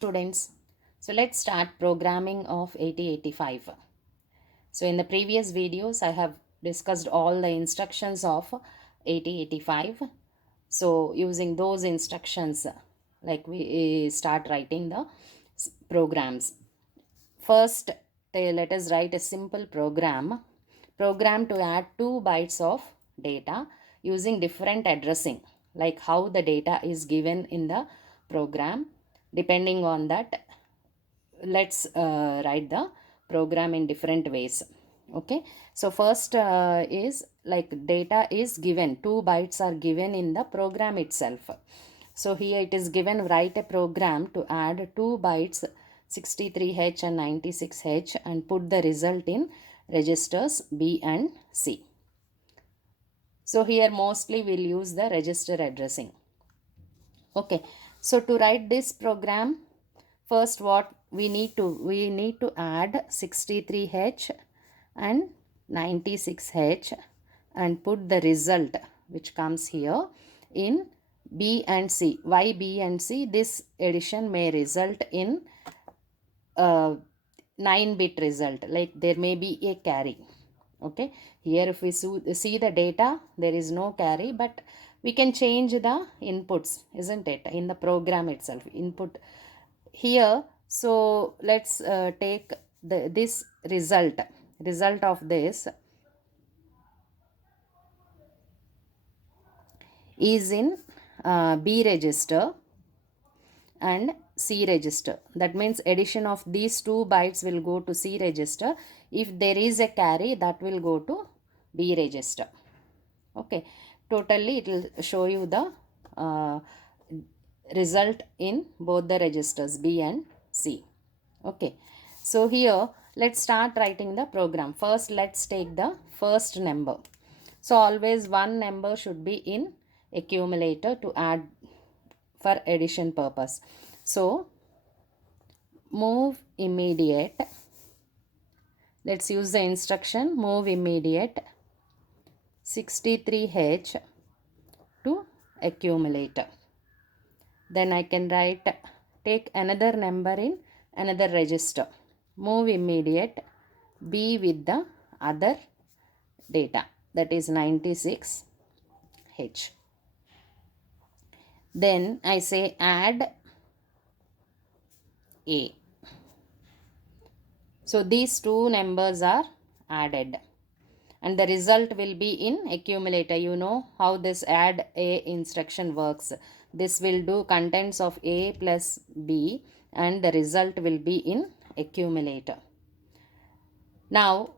Students, so let's start programming of 8085. So in the previous videos I have discussed all the instructions of 8085. So using those instructions, like we start writing the programs. First, let us write a simple program to add 2 bytes of data using different addressing, like how the data is given in the program. Depending on that, let's write the program in different ways. Okay, so first is like data is given, 2 bytes are given in the program itself. So here it is given, write a program to add 2 bytes 63H and 96H and put the result in registers B and C. So here mostly we'll use the register addressing. Okay, so to write this program, first what we need to add 63H and 96H and put the result which comes here in B and C. Why B and C? This addition may result in 9-bit result, like there may be a carry. Okay, here if we see the data, there is no carry, but we can change the inputs, isn't it, in the program itself, input here. So let's take this result of this is in B register and C register. That means addition of these 2 bytes will go to C register. If there is a carry, that will go to B register. Okay, totally it will show you the result in both the registers B and C. Okay, so here let's start writing the program. First let's take the first number. So always one number should be in accumulator to add for addition purpose. So move immediate, let's use the instruction move immediate 63H to accumulator. Then I can write, take another number in another register, move immediate B with the other data, that is 96H. Then I say add A. So these two numbers are added and the result will be in accumulator. You know how this add A instruction works. This will do contents of A plus B and the result will be in accumulator. Now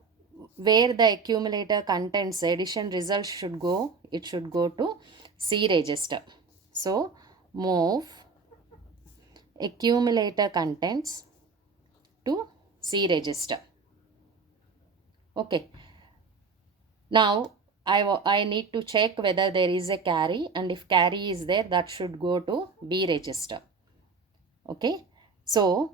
where the accumulator contents addition result should go, it should go to C register. So move accumulator contents to C register. Okay, now I need to check whether there is a carry, and if carry is there, that should go to B register. Okay, so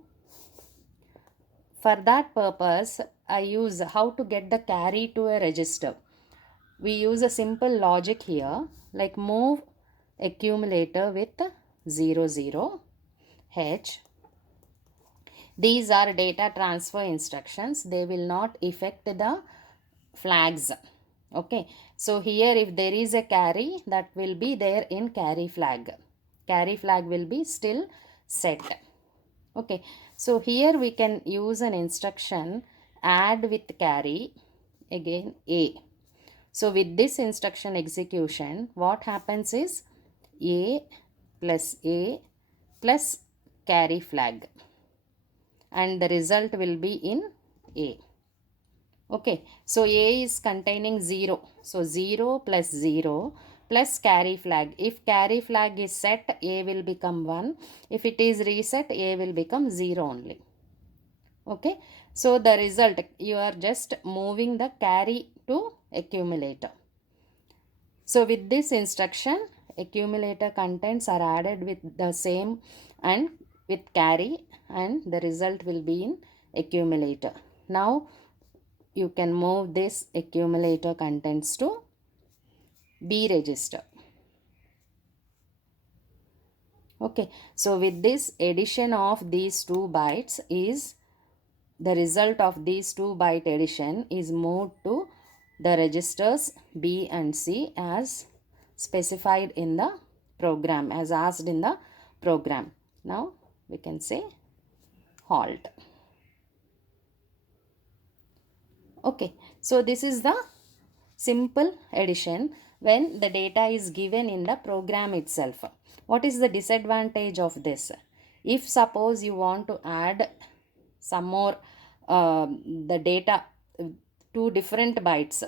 for that purpose I use how to get the carry to a register. We use a simple logic here, like move accumulator with 00H. These are data transfer instructions. They will not affect the flags. Okay, so here if there is a carry, that will be there in carry flag. Carry flag will be still set. Okay, so here we can use an instruction add with carry, again A. So with this instruction execution, what happens is A plus carry flag and the result will be in A. Okay, so A is containing 0. So 0 plus carry flag. If carry flag is set, A will become 1. If it is reset, A will become 0 only. Okay, so the result, you are just moving the carry to accumulator. So with this instruction, accumulator contents are added with the same and with carry and the result will be in accumulator. Now you can move this accumulator contents to B register. Okay, so with this addition of these two bytes is the result of these two byte addition is moved to the registers B and C as specified in the program, as asked in the program. Now we can say halt. Okay, so this is the simple addition when the data is given in the program itself. What is the disadvantage of this? If suppose you want to add some more the data, two different bytes,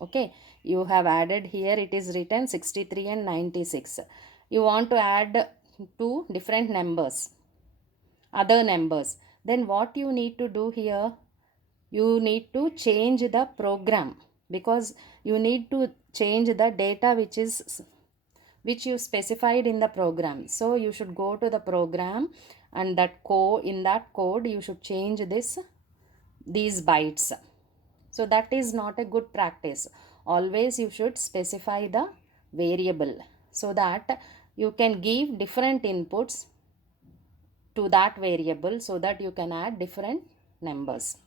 okay, you have added here, it is written 63 and 96. You want to add two different numbers, other numbers, then what you need to do here, you need to change the program, because you need to change the data which you specified in the program. So you should go to the program, and that code, in that code you should change these bytes. So that is not a good practice. Always you should specify the variable so that you can give different inputs to that variable, so that you can add different numbers.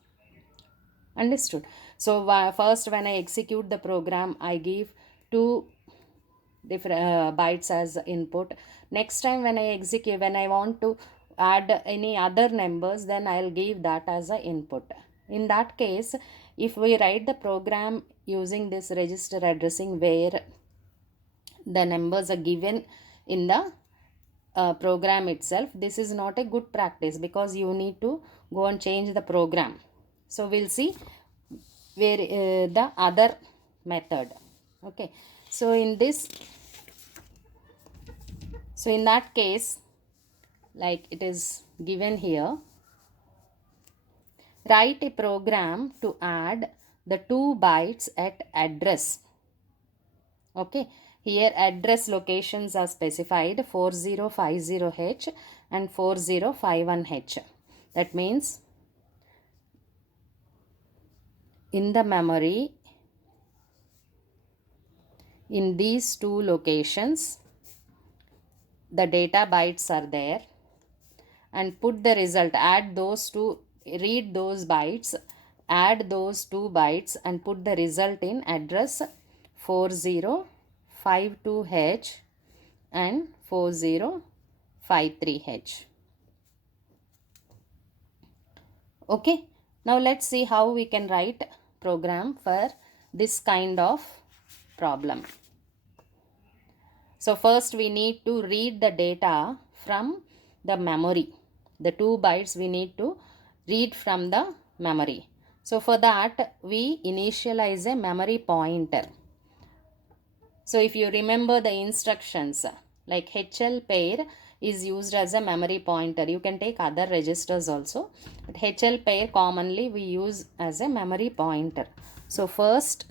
Understood? So first when I execute the program, I give two different bytes as input. Next time when I execute, when I want to add any other numbers, then I'll give that as a input. In that case, if we write the program using this register addressing where the numbers are given in the program itself, this is not a good practice, because you need to go and change the program. So we'll see where the other method. Okay, so in this, so in that case, like it is given here, write a program to add the two bytes at address. Okay, here address locations are specified 4050H and 4051H. That means in the memory, in these two locations, the data bytes are there, and put the result, add those two, read those bytes, add those two bytes and put the result in address 4052H and 4053H. Okay, now let's see how we can write program for this kind of problem. So first we need to read the data from the memory. The two bytes we need to read from the memory. So for that we initialize a memory pointer. So if you remember the instructions, like HL pair is used as a memory pointer. You can take other registers also, but HL pair commonly we use as a memory pointer. So first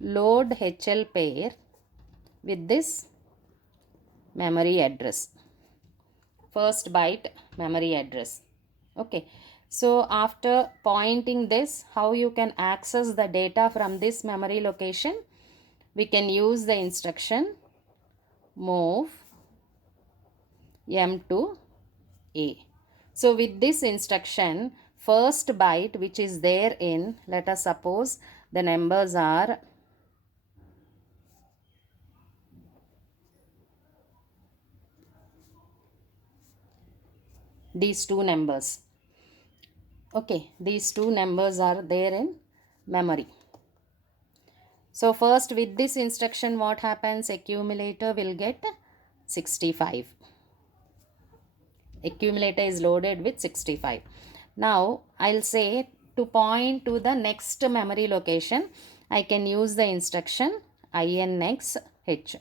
load HL pair with this memory address, first byte memory address. Okay, so after pointing this, how you can access the data from this memory location? We can use the instruction move M to A. So with this instruction, first byte which is there in, let us suppose the numbers are these two numbers. Okay, these two numbers are there in memory. So first with this instruction what happens? Accumulator will get 65. Accumulator is loaded with 65. Now I'll say to point to the next memory location, I can use the instruction INX H.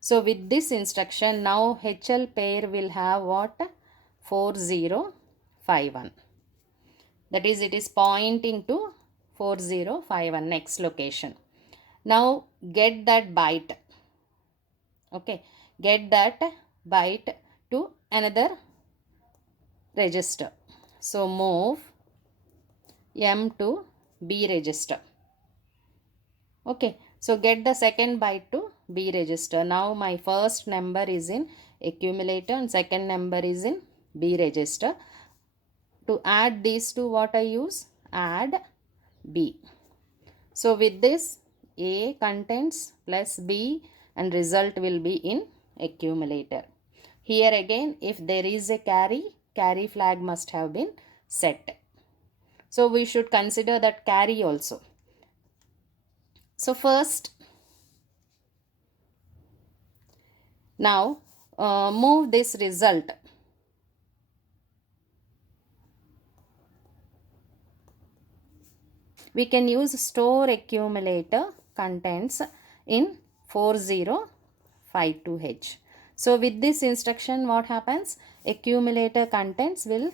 So with this instruction now HL pair will have what? 4051. That is, it is pointing to 4051 next location. Now get that byte. Okay, get that byte to another register. So move M to B register. Okay, so get the second byte to B register. Now my first number is in accumulator and second number is in B register. To add these two, what I use? Add B. So with this, A contents plus B and result will be in accumulator. Here again, if there is a carry flag must have been set. So we should consider that carry also. So first, now move this result. We can use store accumulator contents in 4052H. So with this instruction, what happens? Accumulator contents will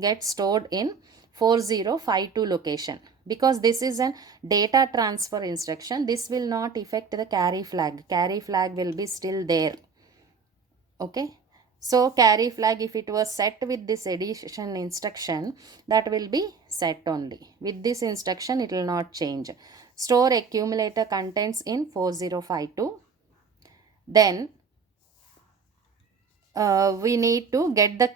get stored in 4052 location. Because this is a data transfer instruction, this will not affect the carry flag. Carry flag will be still there. Okay. So carry flag, if it was set with this addition instruction, that will be set only. With this instruction, it will not change. Store accumulator contents in 4052. Then we need to get the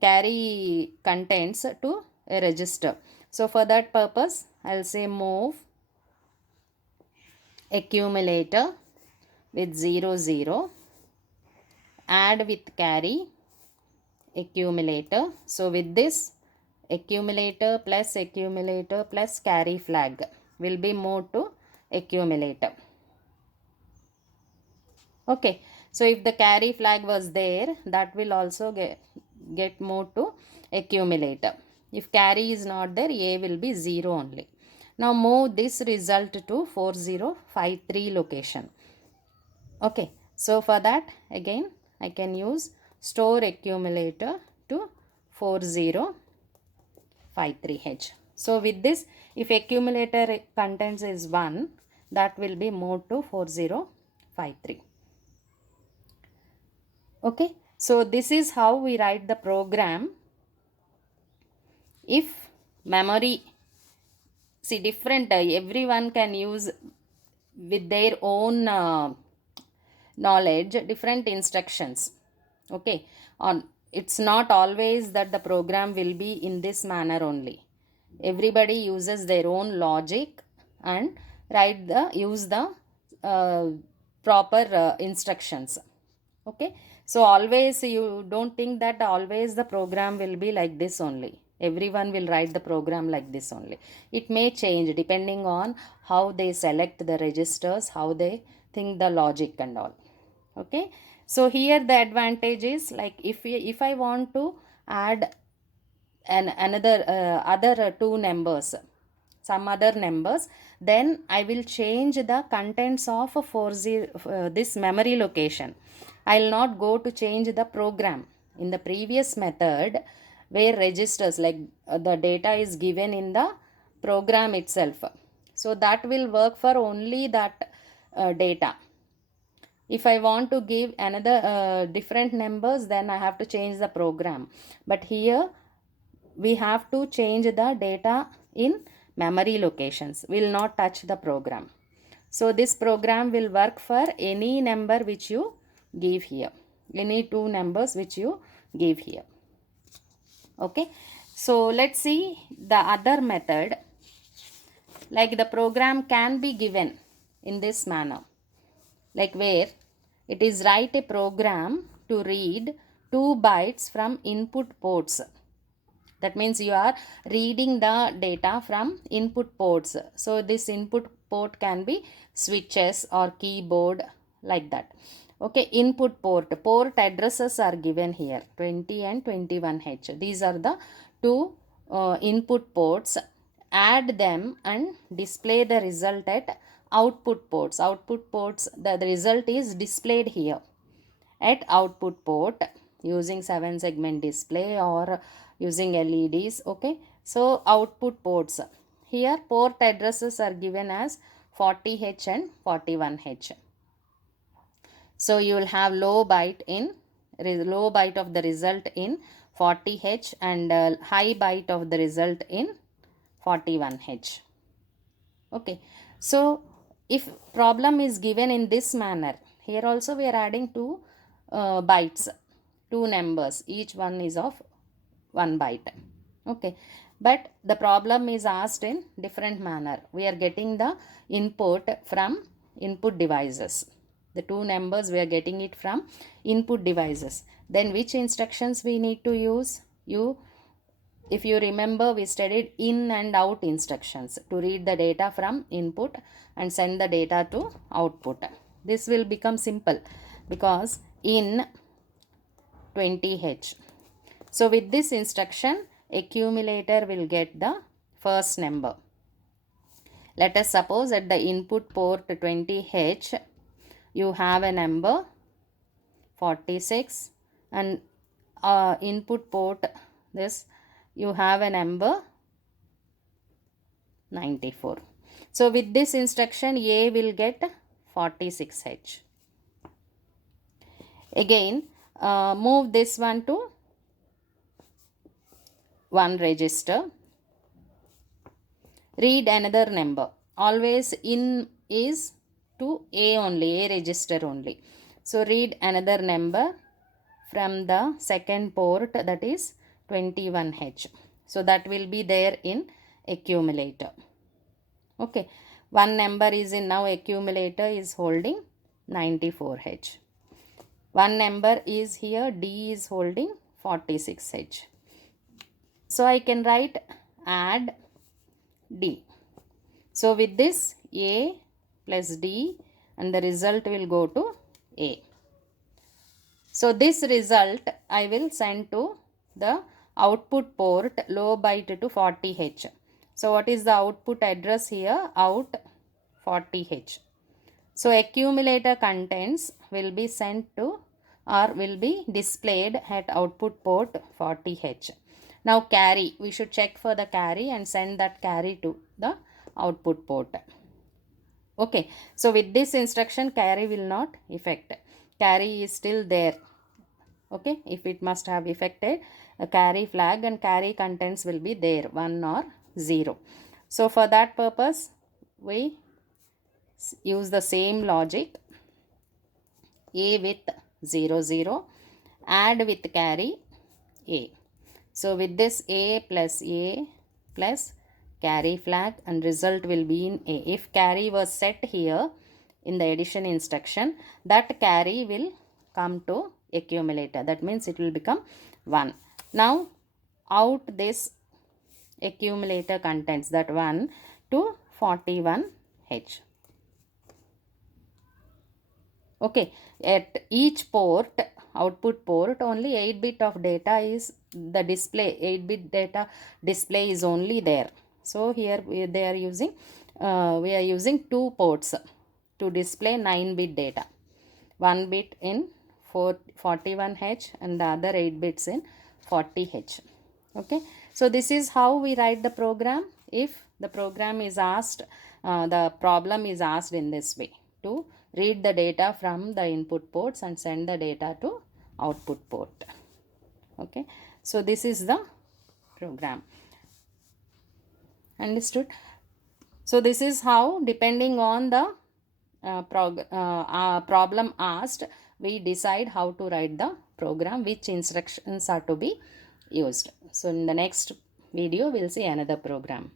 carry contents to a register. So for that purpose, I'll say move accumulator with 00, add with carry accumulator. So with this, accumulator plus carry flag will be moved to accumulator. Okay, so if the carry flag was there, that will also get moved to accumulator. If carry is not there, A will be 0 only. Now move this result to 4053 location. Okay, so for that again I can use store accumulator to 4053H. So with this, if accumulator contents is 1, that will be moved to 4053. Okay, so this is how we write the program. If memory, see different, everyone can use with their own knowledge different instructions. Okay, it's not always that the program will be in this manner only. Everybody uses their own logic and use the proper instructions. Okay, so always you don't think that always the program will be like this only. Everyone will write the program like this only. It may change depending on how they select the registers, how they think the logic and all. Okay, so here the advantage is, like if I want to add another other two numbers, some other numbers, then I will change the contents of this memory location. I will not go to change the program. In the previous method, where registers, like the data is given in the program itself, so that will work for only that data. If I want to give another different numbers, then I have to change the program. But here we have to change the data in memory locations. We will not touch the program. So this program will work for any number which you give here, any two numbers which you give here. Okay, so let's see the other method. Like the program can be given in this manner, like where it is write a program to read 2 bytes from input ports. That means you are reading the data from input ports. So this input port can be switches or keyboard, like that. Okay, input port addresses are given here, 20 and 21H. These are the two input ports. Add them and display the result at output ports. Output ports, the result is displayed here at output port using 7 segment display or using LEDs. Okay, so output ports, here port addresses are given as 40H and 41H. So you will have low byte of the result in 40H and high byte of the result in 41H. Okay, so if problem is given in this manner, Here also we are adding two bytes, two numbers, each one is of 1 byte. Okay, but the problem is asked in different manner. We are getting the input from input devices. The two numbers we are getting it from input devices. Then which instructions we need to use? If you remember, we studied in and out instructions to read the data from input and send the data to output. This will become simple because in 20H. So with this instruction, accumulator will get the first number. Let us suppose at the input port 20H, you have a number 46, and input port this, you have a number 94. So with this instruction, A will get 46H. Again, move this one to one register. Read another number. Always in is to A only, A register only. So read another number from the second port, that is 21H. So that will be there in accumulator. Okay, one number is in now accumulator is holding 94H. One number is here, D is holding 46H. So I can write add D. So with this, A plus D, and the result will go to A. So this result I will send to the output port low byte to 40H. So what is the output address here? Out 40H. So accumulator contents will be sent to or will be displayed at output port 40H. Now carry, we should check for the carry and send that carry to the output port. Okay, so with this instruction, carry will not affect. Carry is still there. Okay, if it must have affected, a carry flag and carry contents will be there, 1 or 0. So for that purpose, we use the same logic. A with 0 0, add with carry A. So with this, A plus carry flag, and result will be in A. If carry was set here in the addition instruction, that carry will come to accumulator. That means it will become 1. Now out this accumulator contents, that 1 to 41H. Okay, at each port, output port, only 8-bit of data is the display, 8-bit data display is only there. So here we are using 2 ports to display 9-bit data. 1 bit in 41H and the other 8 bits in 40H. Okay, so this is how we write the program. If the program is asked, the problem is asked in this way, to read the data from the input ports and send the data to output port. Okay, so this is the program. Understood? So this is how, depending on the problem asked, we decide how to write the program, which instructions are to be used. So in the next video, we'll see another program.